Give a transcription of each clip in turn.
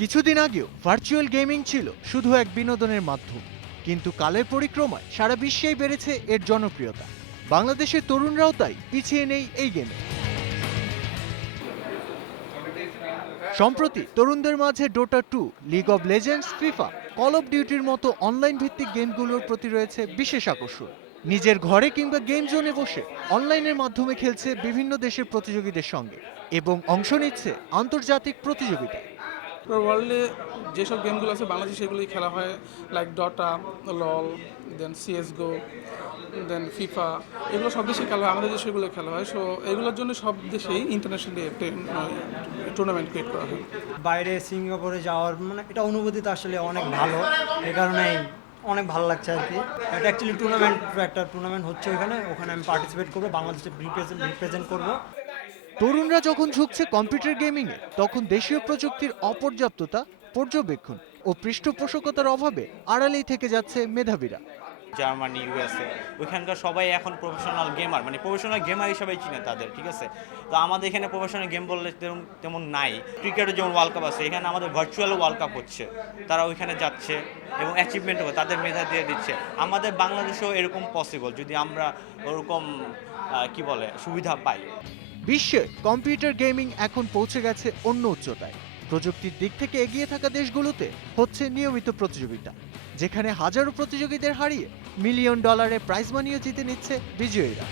কিছুদিন আগেও virtual gaming ছিল শুধু এক বিনোদনের মাধ্যম, কিন্তু কালের পরিক্রমায় সারা বিশ্বেই বেড়েছে এর জনপ্রিয়তা। বাংলাদেশের তরুণরাও তাই পিছিয়ে নেই এই গেমে। সম্প্রতি তরুণদের মাঝে Dota 2, league of legends, FIFA, call of ডিউটির মতো অনলাইন ভিত্তিক গেমগুলোর প্রতি রয়েছে বিশেষ আকর্ষণ। নিজের ঘরে কিংবা গেম জোনে বসে অনলাইনের মাধ্যমে খেলছে বিভিন্ন দেশের প্রতিযোগীদের সঙ্গে এবং অংশ নিচ্ছে আন্তর্জাতিক প্রতিযোগিতায়। ওয়ার্ল্ডে যেসব গেমগুলো আছে বাংলাদেশে সেগুলোই খেলা হয়, লাইক ডটা, লল, দেন সিএসগো, দেন ফিফা, এগুলো সব দেশেই খেলা হয়, আমাদের দেশে এগুলো খেলা হয়। সো এগুলোর জন্য সব দেশেই ইন্টারন্যাশনালি একটা টুর্নামেন্ট ক্রিয়েট করা হয়। বাইরে সিঙ্গাপুরে যাওয়ার এটা অনুভূতিটা আসলে অনেক ভালো, এই কারণেই অনেক ভালো লাগছে আর কি। এটা অ্যাকচুয়ালি একটা টুর্নামেন্ট হচ্ছে ওখানে আমি পার্টিসিপেট করবো, বাংলাদেশে রিপ্রেজেন্ট করবো। তরুণরা যখন ঝুঁকছে কম্পিউটার গেমিংয়ে, তখন দেশীয় প্রযুক্তির অপর্যাপ্ততা, পর্যবেক্ষণ ও পৃষ্ঠপোষকতার অভাবে আড়ালেই থেকে যাচ্ছে মেধাবীরা। জার্মানি, ইউএসএ, ওইখানকার সবাই এখন প্রফেশনাল গেমার, প্রফেশনাল গেমার হিসাবে চিনে তাদের, ঠিক আছে। তো আমাদের এখানে প্রফেশনাল গেম বললে তেমন নাই। ক্রিকেটের যেমন ওয়ার্ল্ড কাপ আছে, এখানে আমাদের ভার্চুয়াল ওয়ার্ল্ড কাপ হচ্ছে, তারা ওইখানে যাচ্ছে এবং অ্যাচিভমেন্ট হবে, তাদের মেধা দিয়ে দিচ্ছে। আমাদের বাংলাদেশেও এরকম পসিবল যদি আমরা ওরকম সুবিধা পাই। বিশ্বে কম্পিউটার গেমিং এখন পৌঁছে গেছে অন্য উচ্চতায়। প্রযুক্তির দিক থেকে এগিয়ে থাকা দেশগুলোতে হচ্ছে নিয়মিত প্রতিযোগিতা, যেখানে হাজারো প্রতিযোগীদের হারিয়ে মিলিয়ন ডলারের প্রাইজ মানিও জিতে নিচ্ছে বিজয়ীরা।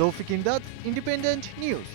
তৌফিক ইমদাদ, ইন্ডিপেন্ডেন্ট নিউজ।